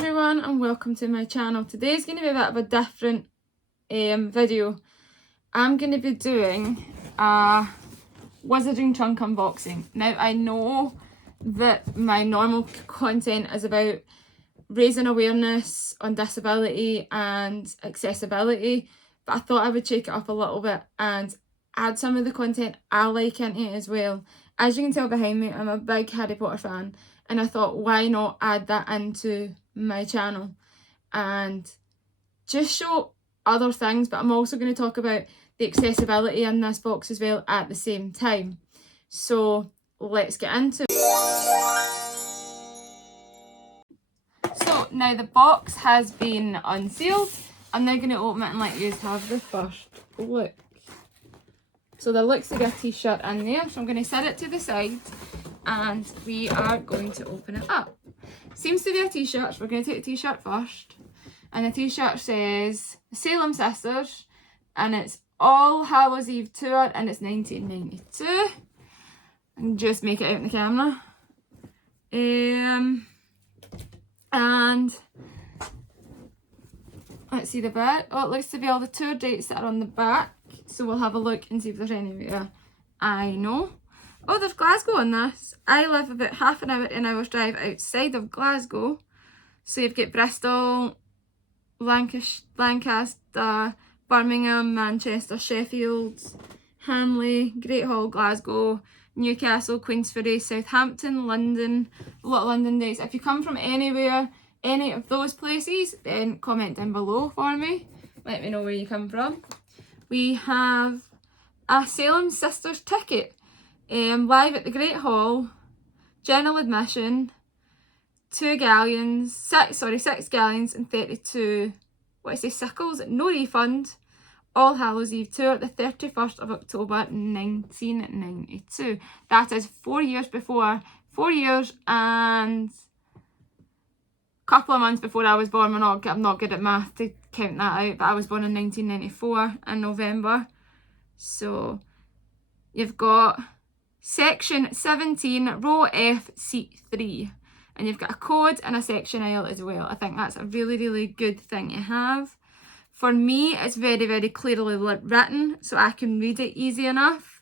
everyone and welcome to my channel. Today's going to be a bit of a different video. I'm going to be doing a Wizarding Trunk unboxing. Now I know that my normal content is about raising awareness on disability and accessibility, but I thought I would shake it up a little bit and add some of the content I like into it as well. As you can tell behind me, I'm a big Harry Potter fan, and I thought, why not add that into my channel and just show other things, but I'm also going to talk about the accessibility in this box as well at the same time. So let's get into it. So now the box has been unsealed. I'm now going to open it and let you have the first look. So there looks to be a t-shirt in there, so I'm going to set it to the side and we are going to open it up. Seems to be a t-shirt, so we're going to take the t-shirt first. And the t-shirt says Salem Sisters, and it's All Hallows Eve tour, and it's 1992. And just make it out in the camera. And let's see the back. Oh, it looks to be all the tour dates that are on the back. So we'll have a look and see if there's anywhere I know. Oh, there's Glasgow on this. I live about half an hour to an hour's drive outside of Glasgow. So you've got Bristol, Lancaster, Birmingham, Manchester, Sheffield, Hanley, Great Hall, Glasgow, Newcastle, Queensferry, Southampton, London, a lot of London dates. If you come from anywhere, any of those places, then comment down below for me. Let me know where you come from. We have a Salem Sisters ticket, live at the Great Hall, general admission, 6 galleons and 32, sickles, no refund, All Hallows Eve tour, the 31st of October 1992. That is 4 years before, 4 years and a couple of months before I was born. I'm not good at math to count that out, but I was born in 1994 in November. So you've got section 17, row F, seat 3. And you've got a code and a section L as well. I think that's a really, really good thing to have. For me, it's very, very clearly written, so I can read it easy enough.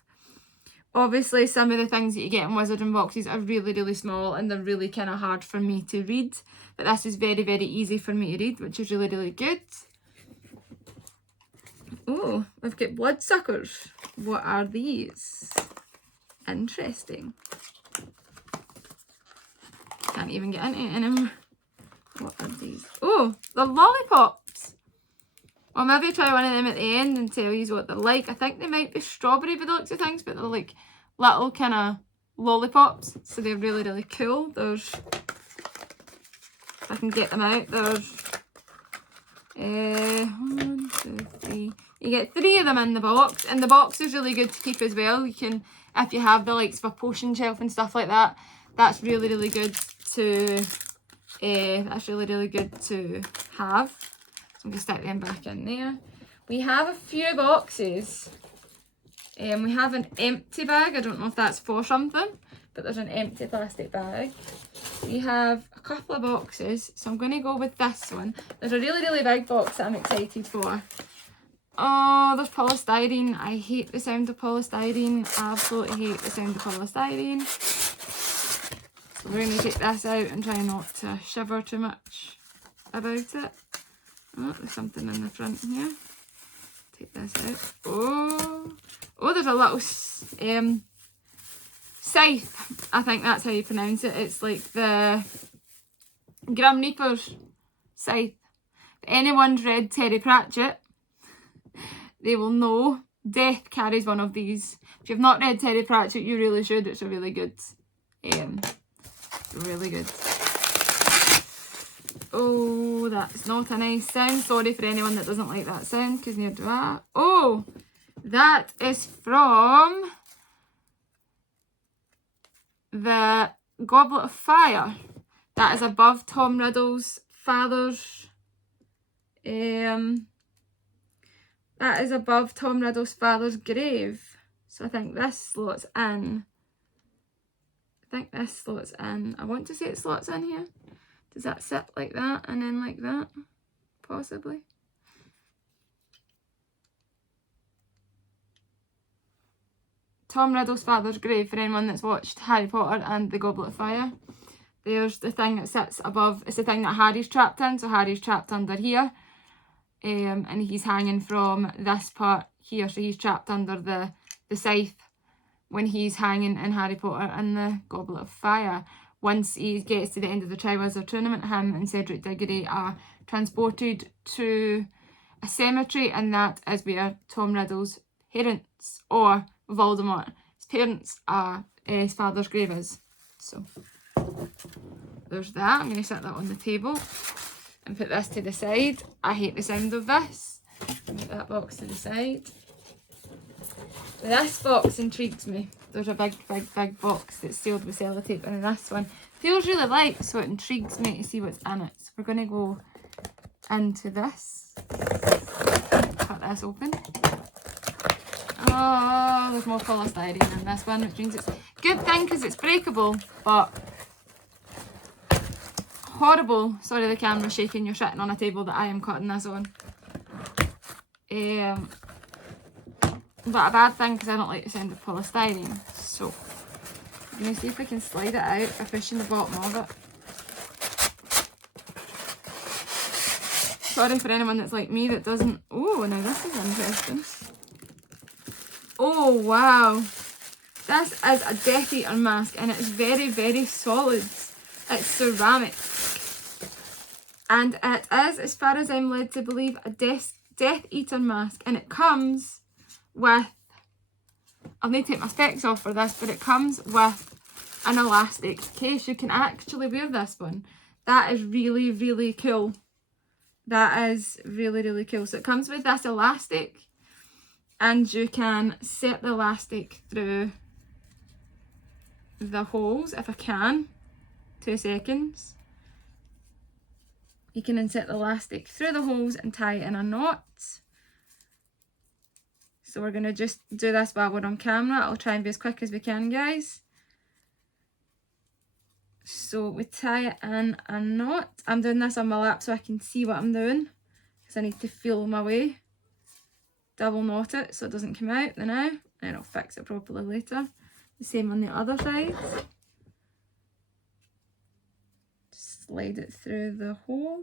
Obviously, some of the things that you get in Wizarding boxes are really, really small and they're really kind of hard for me to read. But this is very, very easy for me to read, which is really, really good. Oh, we've got bloodsuckers. What are these? Interesting. Can't even get into it anymore. What are these? Oh, they're lollipops. I'll maybe try one of them at the end and tell you what they're like. I think they might be strawberry by the looks of things, but they're like little kind of lollipops. So they're really, really cool. There's, if I can get them out, there's 1, 2, 3. You get 3 of them in the box, and the box is really good to keep as well. You can, if you have the likes of a potion shelf and stuff like that, that's really, really good to have. So I'm going to stick them back in there. We have a few boxes. We have an empty bag. I don't know if that's for something, but there's an empty plastic bag. We have a couple of boxes, so I'm going to go with this one. There's a really, really big box that I'm excited for. Oh, there's polystyrene. I hate the sound of polystyrene. I absolutely hate the sound of polystyrene. So we're going to take this out and try not to shiver too much about it. Oh, there's something in the front here. Take this out. Oh, there's a little scythe. I think that's how you pronounce it. It's like the Grim Reaper's scythe. If anyone's read Terry Pratchett, they will know Death carries one of these. If you've not read Terry Pratchett, you really should. It's a really good, really good. Oh, that's not a nice sound. Sorry for anyone that doesn't like that sound, because neither do I. Oh, that is from the Goblet of Fire. That is above Tom Riddle's father's. That is above Tom Riddle's father's grave. So I think this slots in. I want to say it slots in here. Does that sit like that and then like that? Possibly. Tom Riddle's father's grave, for anyone that's watched Harry Potter and the Goblet of Fire. There's the thing that sits above, it's the thing that Harry's trapped in, so Harry's trapped under here. And he's hanging from this part here, so he's trapped under the scythe when he's hanging in Harry Potter and the Goblet of Fire. Once he gets to the end of the Triwizard Tournament, him and Cedric Diggory are transported to a cemetery, and that is where Tom Riddle's parents, or Voldemort, his parents, are his father's grave is. So there's that. I'm going to set that on the table and put this to the side. I hate the sound of this. Put that box to the side. This box intrigues me. There's a big box that's sealed with sellotape, and this one feels really light, so it intrigues me to see what's in it. So we're going to go into this. Cut this open. Oh, there's more polystyrene in this one, which means it's a good thing because it's breakable, but horrible. Sorry, the camera's shaking. You're sitting on a table that I am cutting this on. But a bad thing because I don't like the sound of polystyrene. So I'm going to see if I can slide it out by pushing the bottom of it. Sorry for anyone that's like me that doesn't... Oh, now this is interesting. Oh, wow. This is a Death Eater mask, and it's very, very solid. It's ceramic. And it is, as far as I'm led to believe, a Death Eater mask. And it comes with... I'll need to take my specs off for this, but it comes with an elastic case. You can actually wear this one. That is really, really cool. That is really, really cool. So it comes with this elastic, and you can set the elastic through the holes, if I can. 2 seconds. You can insert the elastic through the holes and tie it in a knot. So we're going to just do this while we're on camera. I'll try and be as quick as we can, guys. So we tie it in a knot. I'm doing this on my lap so I can see what I'm doing, because I need to feel my way. Double knot it so it doesn't come out now, and I'll fix it properly later. The same on the other side. Just slide it through the hole.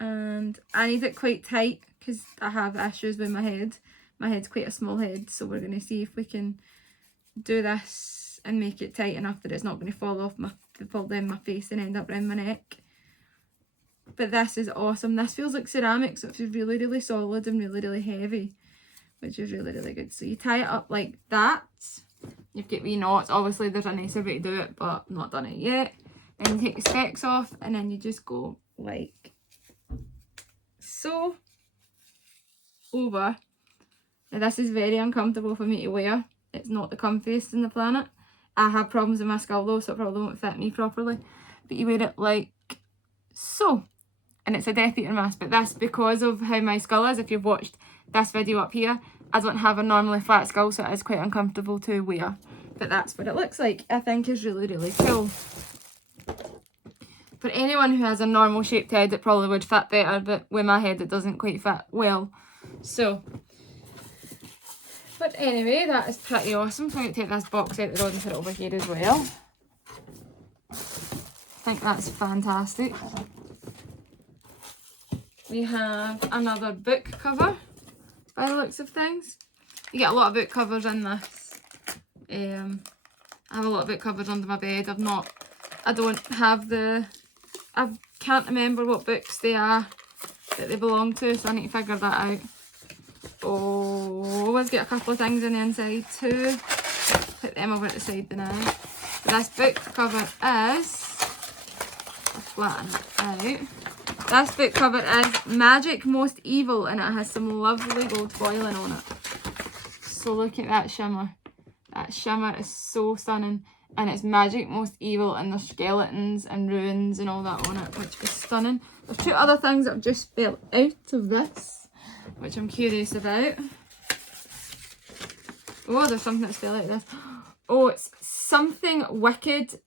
And I need it quite tight because I have issues with my head. My head's quite a small head, so we're going to see if we can do this and make it tight enough that it's not going to fall down my face and end up around my neck. But this is awesome. This feels like ceramic, so it feels really, really solid and really, really heavy, which is really, really good. So you tie it up like that. You've got wee knots. Obviously there's a nicer way to do it, but I've not done it yet. Then you take the specs off, and then you just go like so over. Now this is very uncomfortable for me to wear. It's not the comfiest in the planet. I have problems with my skull though, so it probably won't fit me properly. But you wear it like so. And it's a Death Eater mask, but this, because of how my skull is, if you've watched this video up here, I don't have a normally flat skull, so it is quite uncomfortable to wear. But that's what it looks like. I think is really, really cool. For anyone who has a normal shaped head, it probably would fit better, but with my head it doesn't quite fit well. So, but anyway, that is pretty awesome. So I'm going to take this box out the road and put it over here as well. I think that's fantastic. We have another book cover by the looks of things. You get a lot of book covers in this. I have a lot of book covers under my bed. I can't remember what books they are that they belong to, so I need to figure that out. Oh, let's get a couple of things on the inside too. Put them over at the side now. This book cover is, I'll flatten it out. This book cover is Magic Most Evil, and it has some lovely gold foiling on it. So look at that shimmer. That shimmer is so stunning. And it's Magic Most Evil, and there's skeletons and runes and all that on it, which is stunning. There's 2 other things that I've just spelled out of this, which I'm curious about. Oh, there's something that's spelled like this. Oh, it's something wicked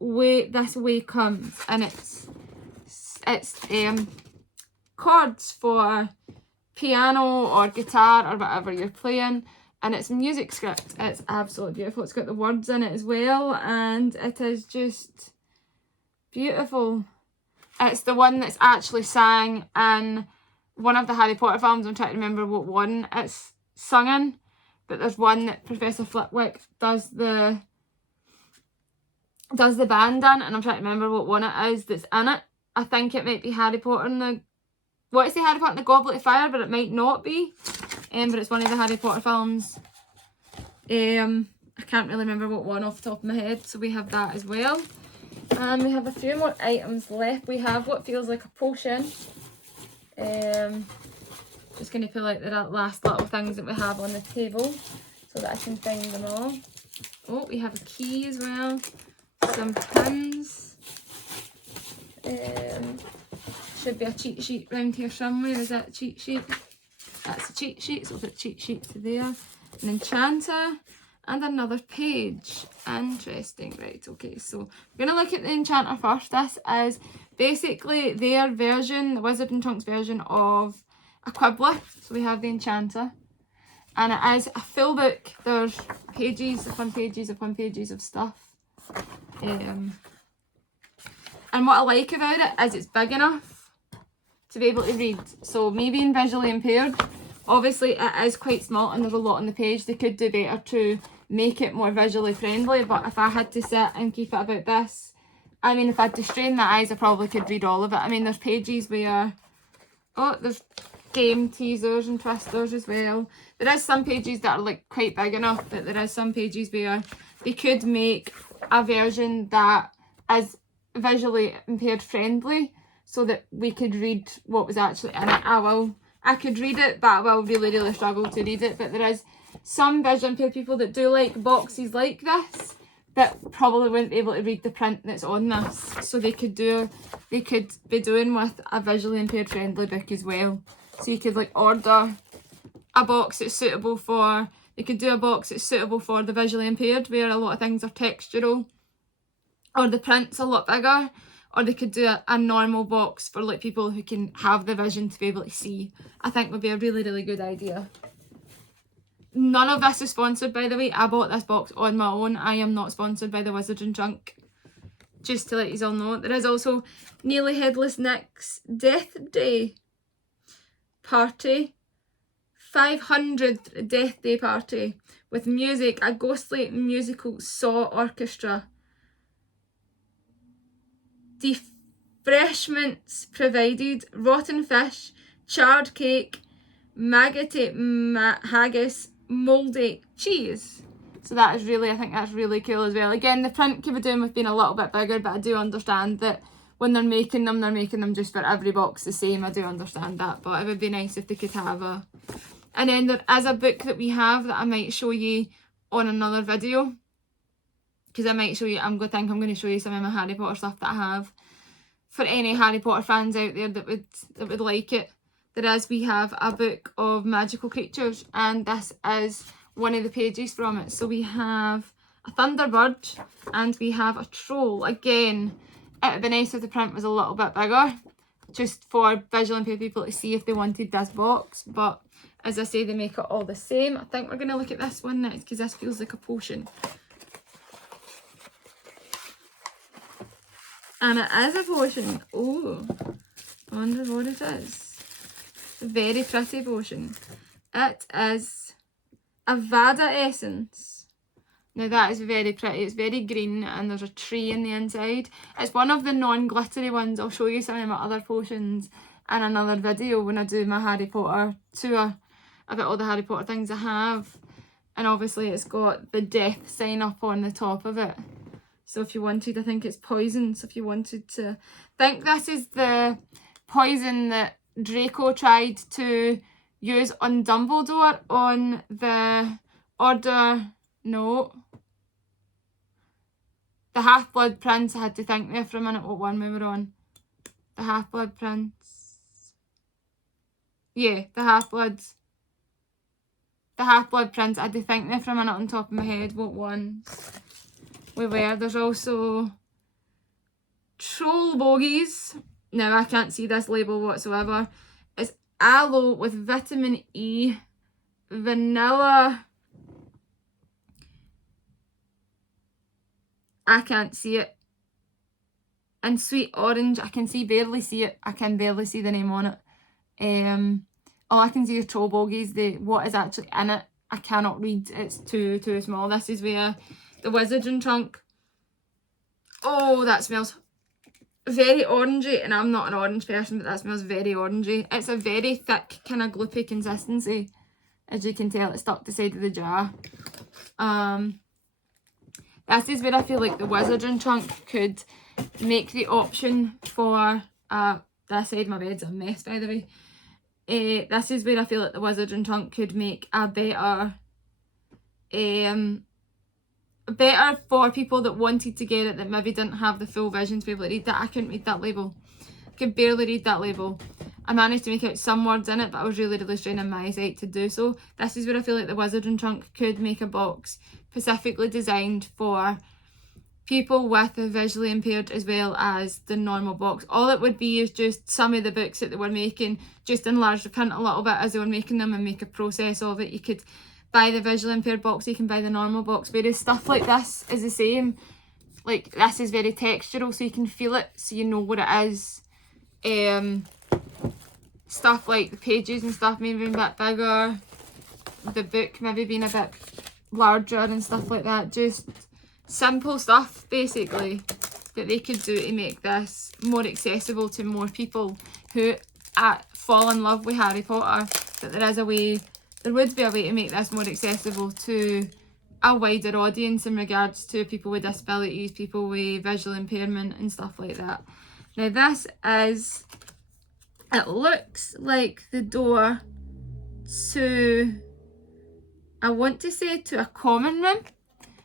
way comes, and it's chords for piano or guitar or whatever you're playing, and it's music script. It's absolutely beautiful. It's got the words in it as well, and it is just beautiful. It's the one that's actually sang in one of the Harry Potter films. I'm trying to remember what one it's sung in, but there's one that Professor Flitwick does the band in, and I'm trying to remember what one it is that's in it. I think it might be Harry Potter and the Harry Potter and the Goblet of Fire, but it might not be. But it's one of the Harry Potter films. I can't really remember what one off the top of my head, so we have that as well. And we have a few more items left. We have what feels like a potion. Just going to pull out the last little things that we have on the table so that I can find them all. Oh, we have a key as well. Some pins. Should be a cheat sheet round here somewhere. Is that a cheat sheet? That's a cheat sheet, so we'll put cheat sheets to there. An enchanter and another page. Interesting. Right, okay, so we're going to look at the enchanter first. This is basically their version, the Wizard and Chunks version of a Quibbler. So we have the enchanter, and it is a full book. There's pages upon pages upon pages of stuff. And what I like about it is it's big enough to be able to read. So me being visually impaired, obviously it is quite small and there's a lot on the page. They could do better to make it more visually friendly, but if I had to sit and keep it about this, I mean, if I had to strain my eyes, I probably could read all of it. I mean, there's pages where, oh, there's game teasers and twisters as well. There is some pages that are like quite big enough, but there is some pages where they could make a version that is visually impaired friendly so that we could read what was actually in it. I could read it, but I will really struggle to read it. But there is some visually impaired people that do like boxes like this that probably wouldn't be able to read the print that's on this. So they could be doing with a visually impaired friendly book as well. So you could like order a box that's suitable for, they could do a box that's suitable for the visually impaired where a lot of things are textural or the print's a lot bigger, or they could do a normal box for like people who can have the vision to be able to see. I think would be a really good idea. None of this is sponsored, by the way. I bought this box on my own. I am not sponsored by the Wizard and Chunk. Just to let you all know. There is also Nearly Headless Nick's Death Day party. 500th Death Day party with music, a ghostly musical saw orchestra. Refreshments provided, rotten fish, charred cake, maggoty haggis, mouldy cheese. So that is really, I think that's really cool as well. Again, the print could be doing with being a little bit bigger, but I do understand that when they're making them just for every box the same. I do understand that, but it would be nice if they could have a... And then there is a book that we have that I might show you on another video. Because I might show you, I'm going to show you some of my Harry Potter stuff that I have. For any Harry Potter fans out there that would like it. We have a book of magical creatures, and this is one of the pages from it. So we have a Thunderbird and we have a troll. Again, it would be nice if the print was a little bit bigger, just for visually impaired people to see if they wanted this box. But as I say, they make it all the same. I think we're going to look at this one next because this feels like a potion. And it is a potion. Oh, I wonder what it is. A very pretty potion. It is a Vada essence. Now that is very pretty. It's very green and there's a tree in the inside. It's one of the non-glittery ones. I'll show you some of my other potions in another video when I do my Harry Potter tour about all the Harry Potter things I have. And obviously it's got the death sign up on the top of it. So if you wanted, I think it's poison. So if you wanted to... I think this is the poison that Draco tried to use on Dumbledore on the Order... No. The Half-Blood Prince. I had to think there for a minute what one we were on. The Half-Blood Prince. Yeah, the Half-Blood Prince. I had to think there for a minute on top of my head what one we were. There's also Troll Bogies. Now I can't see this label whatsoever. It's aloe with vitamin E, vanilla. I can't see it. And sweet orange. I can barely see it. I can barely see the name on it. All I can see is Troll Bogies. What is actually in it, I cannot read. It's too small. This is where the Wizarding Trunk. Oh, that smells very orangey, and I'm not an orange person, but that smells very orangey. It's a very thick, kind of gloopy consistency. As you can tell, it's stuck to the side of the jar. This is where I feel like the Wizarding Trunk could make the option for, this side of my bed's a mess, by the way. This is where I feel like the Wizarding Trunk could make a better for people that wanted to get it, that maybe didn't have the full vision to be able to read that. I couldn't read that label. I could barely read that label. I managed to make out some words in it, but I was really straining my eyesight to do so. This is where I feel like the Wizarding Trunk could make a box specifically designed for people with the visually impaired as well as the normal box. All it would be is just some of the books that they were making, just enlarge the print a little bit as they were making them and make a process of it. You could buy the visually impaired box, you can buy the normal box, whereas stuff like this is the same. Like, this is very textural, so you can feel it, so you know what it is. Stuff like the pages and stuff maybe being a bit bigger, the book maybe being a bit larger and stuff like that. Just simple stuff basically that they could do to make this more accessible to more people who fall in love with Harry Potter. That there would be a way to make this more accessible to a wider audience in regards to people with disabilities, people with visual impairment and stuff like that. Now this is, it looks like the door to, I want to say to a common room.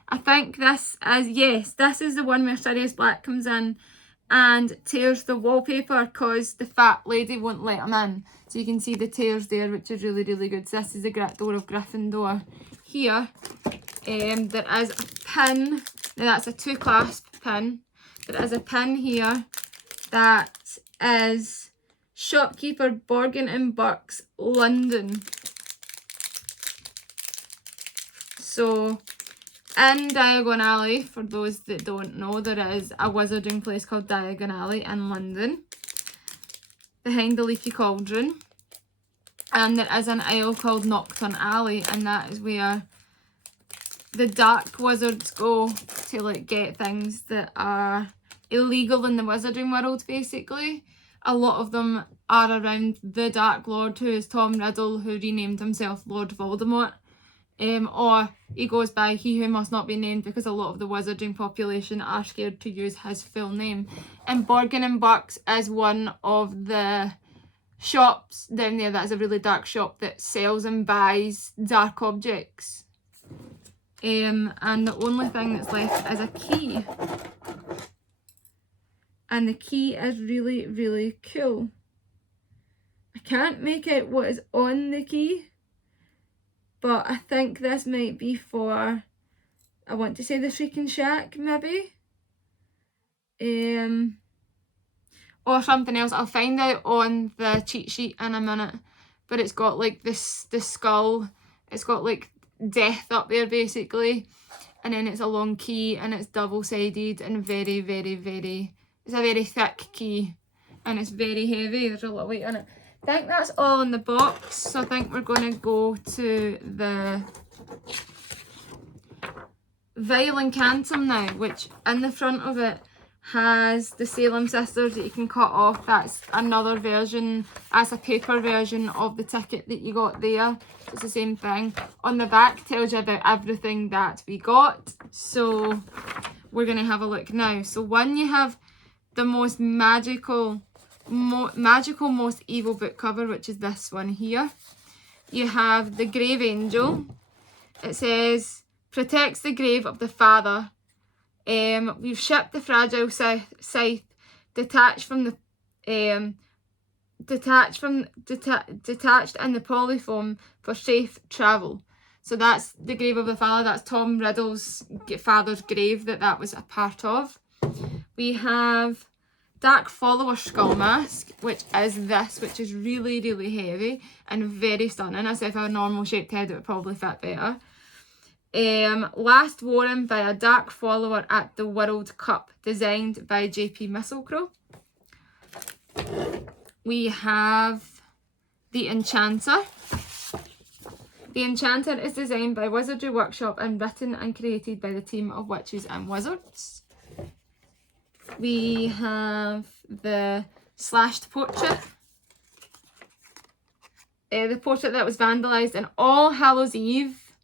I think this is, yes, this is the one where Sirius Black comes in and tears the wallpaper because the fat lady won't let him in. So you can see the tears there, which is really good. So this is the door of Gryffindor. Here, there is a pin. Now that's a 2-clasp pin. There is a pin here that is Shopkeeper Borgin and Burke's London. So in Diagon Alley, for those that don't know, there is a wizarding place called Diagon Alley in London, behind the Leaky Cauldron. And there is an aisle called Nocturne Alley, and that is where the dark wizards go to like get things that are illegal in the wizarding world, basically. A lot of them are around the Dark Lord, who is Tom Riddle, who renamed himself Lord Voldemort. Or he goes by He Who Must Not Be Named, because a lot of the wizarding population are scared to use his full name. And Borgin and Burke's is one of the shops down there that is a really dark shop that sells and buys dark objects. And the only thing that's left is a key. And the key is really cool. I can't make out what is on the key, but I think this might be for, I want to say the Shrieking Shack, maybe? Or something else. I'll find out on the cheat sheet in a minute. But it's got like this, the skull, it's got like death up there basically. And then it's a long key and it's double-sided and very, it's a very thick key. And it's very heavy, there's a lot of weight in it. I think that's all in the box, so I think we're going to go to the Vial Incantum now, which in the front of it has the Salem Sisters that you can cut off. That's another version, that's a paper version of the ticket that you got there. So it's the same thing. On the back tells you about everything that we got, so we're going to have a look now. So one, you have the most magical, most evil book cover, which is this one here. You have the Grave Angel. It says, protects the grave of the father. We've shipped the fragile scythe detached in the polyfoam for safe travel. So that's the grave of the father. That's Tom Riddle's father's grave that was a part of. We have dark follower skull mask, which is this, which is really, really heavy and very stunning. As if I had a normal shaped head, it would probably fit better. Last worn by a dark follower at the World Cup, designed by JP Misselcrow. We have the Enchanter. The Enchanter is designed by Wizardry Workshop and written and created by the team of Witches and Wizards. We have the Slashed Portrait. The portrait that was vandalised in All Hallows Eve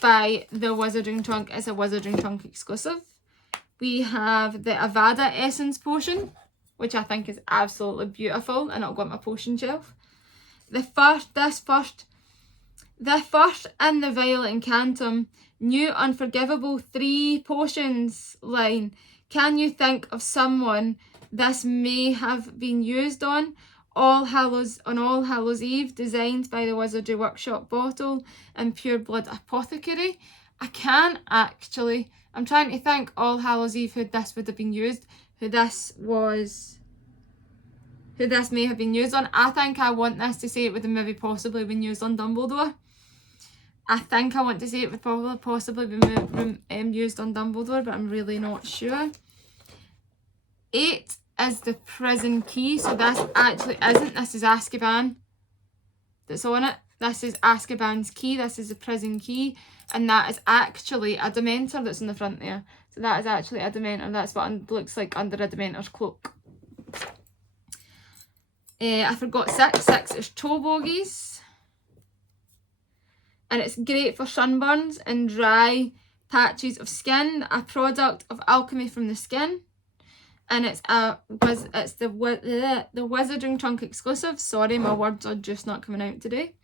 by the Wizarding Trunk is a Wizarding Trunk exclusive. We have the Avada Essence Potion, which I think is absolutely beautiful, and it'll go on my potion shelf. The first in the Violet Incantum New Unforgivable 3 Potions line. Can you think of someone this may have been used on? All Hallows Eve, designed by the Wizardry Workshop bottle and Pure Blood Apothecary. I can actually. I'm trying to think All Hallows Eve who this would have been used, who this may have been used on. I think I want this to say it would have maybe possibly been used on Dumbledore. I think I want to say it would probably possibly be used on Dumbledore, but I'm really not sure. 8 is the prison key, so this actually isn't. This is Azkaban that's on it. This is Azkaban's key. This is the prison key, and that is actually a Dementor that's in the front there. So that is actually a Dementor. That's what it looks like under a Dementor's cloak. I forgot 6. 6 is Chobogies. And it's great for sunburns and dry patches of skin. A product of alchemy from the skin. And it's the Wizarding Trunk exclusive. Sorry, my words are just not coming out today.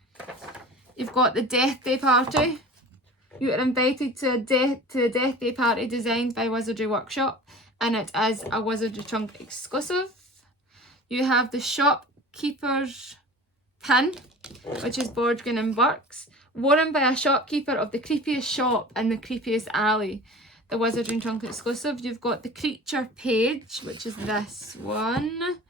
You've got the Death Day Party. You are invited to a Death Day Party designed by Wizardry Workshop, and it is a Wizardry Trunk exclusive. You have the Shopkeeper's Pin, which is Borgin and Burke's, worn by a shopkeeper of the creepiest shop in the creepiest alley. The Wizarding Trunk exclusive. You've got the Creature Page, which is this one.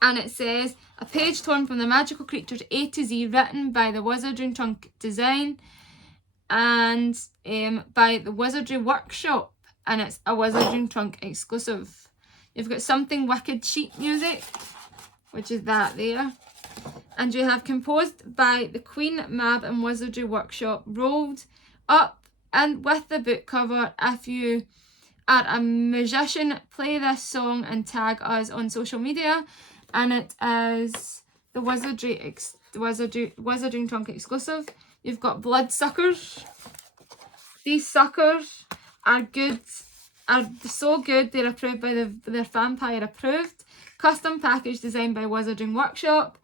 And it says, a page torn from the magical creatures A to Z, written by the Wizarding Trunk design and by the Wizardry Workshop. And it's a Wizarding Trunk exclusive. You've got Something Wicked sheet music, which is that there. And you have composed by the Queen Mab and Wizardry Workshop, rolled up and with the book cover. If you are a magician, play this song and tag us on social media. And it is the Wizarding Trunk exclusive. You've got Bloodsuckers. These suckers are good, are so good they're approved by they're vampire approved. Custom package designed by Wizarding Workshop,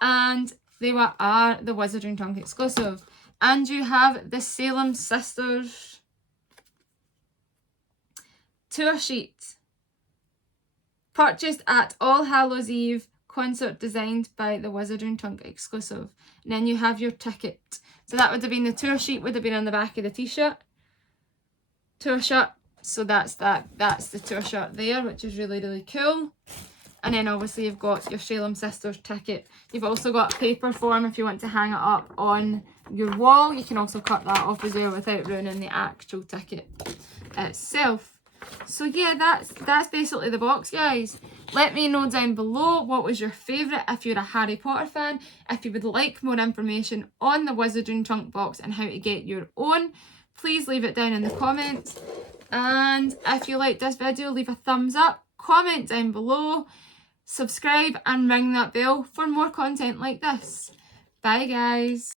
and they are the Wizarding Trunk exclusive. And you have the Salem Sisters tour sheet, purchased at All Hallows Eve concert, designed by the Wizarding Trunk exclusive. And then you have your ticket. So that would have been the tour sheet, would have been on the back of the t-shirt. Tour shirt. So that's that. That's the tour shirt there, which is really, really cool. And then obviously you've got your Salem Sisters ticket. You've also got a paper form if you want to hang it up on your wall. You can also cut that off as well without ruining the actual ticket itself. So yeah, that's basically the box, guys. Let me know down below what was your favourite if you're a Harry Potter fan. If you would like more information on the Wizarding Trunk box and how to get your own, please leave it down in the comments. And if you liked this video, leave a thumbs up, comment down below, subscribe and ring that bell for more content like this. Bye guys.